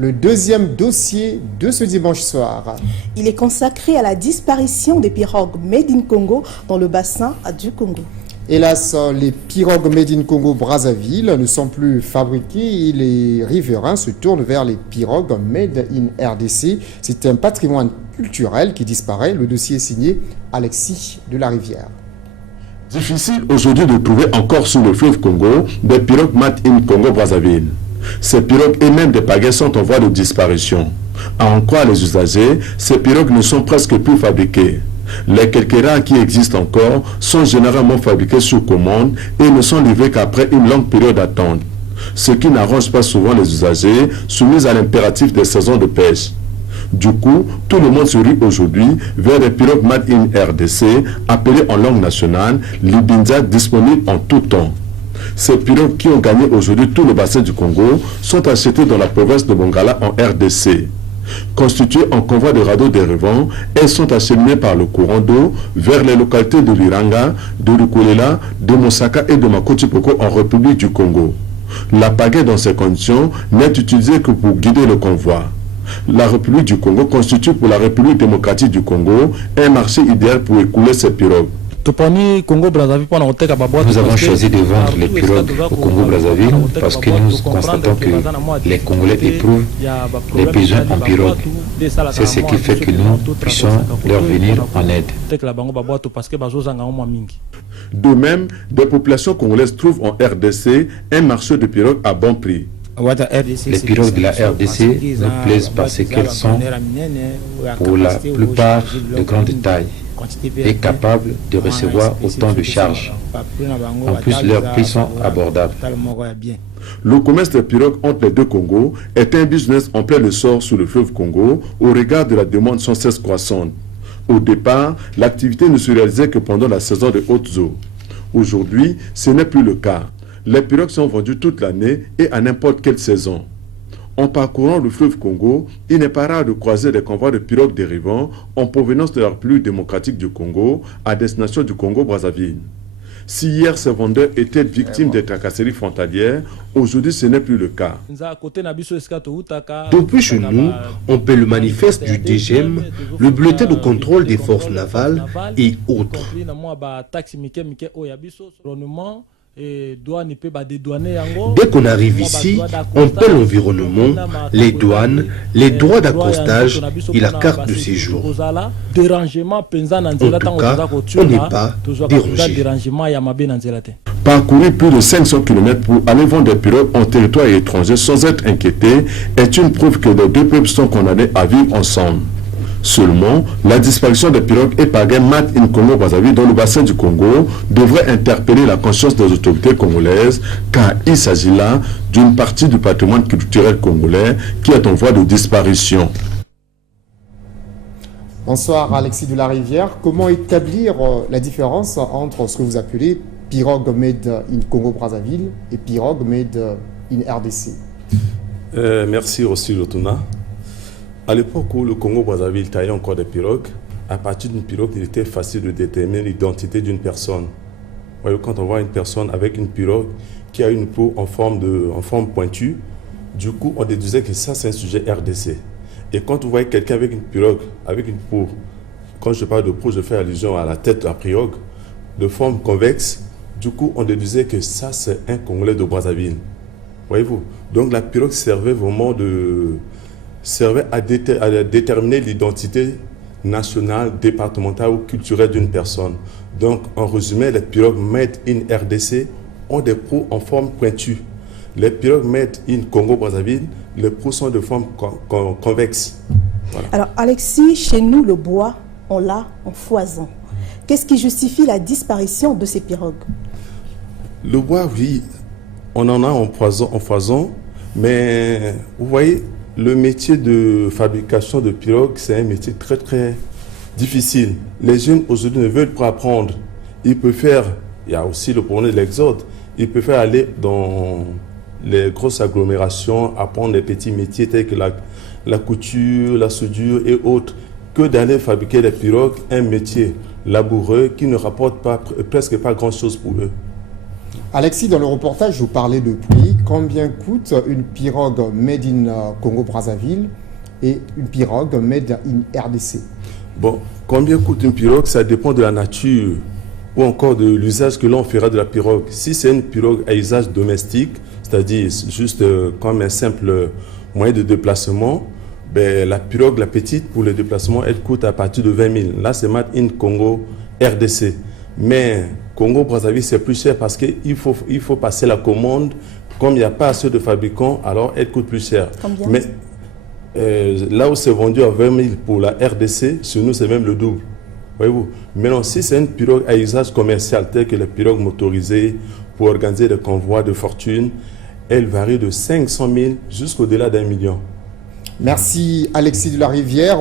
le deuxième dossier de ce dimanche soir. Il est consacré à la disparition des pirogues Made in Congo dans le bassin du Congo. Hélas, les pirogues Made in Congo Brazzaville ne sont plus fabriquées et les riverains se tournent vers les pirogues Made in RDC. C'est un patrimoine culturel qui disparaît. Le dossier est signé Alexis de la Rivière. Difficile aujourd'hui de trouver encore sur le fleuve Congo des pirogues Made in Congo Brazzaville. Ces pirogues et même des pagaies sont en voie de disparition. À en croire les usagers, ces pirogues ne sont presque plus fabriquées. Les quelques rares qui existent encore sont généralement fabriquées sur commande et ne sont livrées qu'après une longue période d'attente, ce qui n'arrange pas souvent les usagers soumis à l'impératif des saisons de pêche. Du coup, tout le monde se rue aujourd'hui vers les pirogues Made in RDC, appelées en langue nationale Libinza, disponibles en tout temps. Ces pirogues qui ont gagné aujourd'hui tout le bassin du Congo sont achetées dans la province de Bongala en RDC. Constituées en convoi de radeaux dérivants, elles sont acheminées par le courant d'eau vers les localités de Liranga, de Lukulela, de Mosaka et de Makotipoko en République du Congo. La pagaie dans ces conditions n'est utilisée que pour guider le convoi. La République du Congo constitue pour la République démocratique du Congo un marché idéal pour écouler ces pirogues. Nous avons choisi de vendre les pirogues au Congo-Brazzaville parce que nous constatons que les Congolais éprouvent les besoins en pirogue. C'est ce qui fait que nous puissions leur venir en aide. De même, des populations congolaises trouvent en RDC un marché de pirogues à bon prix. Les pirogues de la RDC nous plaisent parce qu'elles sont pour la plupart de grande taille et capables de recevoir autant de charges. En plus, leurs prix sont abordables. Le commerce des pirogues entre les deux Congos est un business en plein essor sur le fleuve Congo au regard de la demande sans cesse croissante. Au départ, l'activité ne se réalisait que pendant la saison de hautes eaux. Aujourd'hui, ce n'est plus le cas. Les pirogues sont vendues toute l'année et à n'importe quelle saison. En parcourant le fleuve Congo, il n'est pas rare de croiser des convois de pirogues dérivants en provenance de la République démocratique du Congo à destination du Congo-Brazzaville. Si hier ces vendeurs étaient victimes des tracasseries frontalières, aujourd'hui ce n'est plus le cas. Depuis chez nous, on paie le manifeste du DGM, le bulletin de contrôle des forces navales et autres. Dès qu'on arrive ici, on paie l'environnement, les douanes, les droits d'accostage et la carte de séjour. En tout cas, on n'est pas dérangé. Parcourir plus de 500 km pour aller vendre des pirogues en territoire étranger sans être inquiété est une preuve que les deux peuples sont condamnés à vivre ensemble. Seulement, la disparition des pirogues et pagaies Made in Congo Brazzaville dans le bassin du Congo devrait interpeller la conscience des autorités congolaises car il s'agit là d'une partie du patrimoine culturel congolais qui est en voie de disparition. Bonsoir Alexis de la Rivière. Comment établir la différence entre ce que vous appelez pirogue Made in Congo Brazzaville et pirogue Made in RDC? Merci aussi Lotuna. À l'époque où le Congo-Brazzaville taillait encore des pirogues, à partir d'une pirogue, il était facile de déterminer l'identité d'une personne. Voyez, quand on voit une personne avec une pirogue qui a une peau en forme pointue, du coup, on déduisait que ça, c'est un sujet RDC. Et quand vous voyez quelqu'un avec une pirogue, avec une peau, quand je parle de peau, je fais allusion à la tête de la pirogue, de forme convexe, du coup, on déduisait que ça, c'est un Congolais de Brazzaville. Voyez-vous? Donc, la pirogue servait vraiment à déterminer l'identité nationale, départementale ou culturelle d'une personne. Donc, en résumé, les pirogues Made in RDC ont des proues en forme pointue. Les pirogues Made in Congo-Brazzaville, les proues sont de forme convexe. Voilà. Alors, Alexis, chez nous, le bois, on l'a en foison. Qu'est-ce qui justifie la disparition de ces pirogues? Le bois, oui, on en a en foison, mais vous voyez, le métier de fabrication de pirogues, c'est un métier très très difficile. Les jeunes aujourd'hui ne veulent pas apprendre. Ils préfèrent, il y a aussi le problème de l'exode, ils préfèrent aller dans les grosses agglomérations, apprendre des petits métiers tels que la couture, la soudure et autres, que d'aller fabriquer des pirogues, un métier laboureux qui ne rapporte presque pas grand-chose pour eux. Alexis, dans le reportage, vous parlez de pluie. combien coûte une pirogue made in Congo-Brazzaville et une pirogue made in RDC? Bon, combien coûte une pirogue? Ça dépend de la nature ou encore de l'usage que l'on fera de la pirogue. Si c'est une pirogue à usage domestique, c'est-à-dire juste comme un simple moyen de déplacement, ben, la pirogue, la petite, pour le déplacement, elle coûte à partir de 20 000. Là, c'est made in Congo RDC. Mais Congo-Brazzaville, c'est plus cher parce qu'il faut passer la commande. Comme il n'y a pas assez de fabricants, alors elle coûte plus cher. Combien? Mais là où c'est vendu à 20 000 pour la RDC, chez nous, c'est même le double. Voyez-vous. Maintenant, si c'est une pirogue à usage commercial, telle que les pirogues motorisées pour organiser des convois de fortune, elle varie de 500 000 jusqu'au-delà d'1 million. Merci Alexis de la Rivière.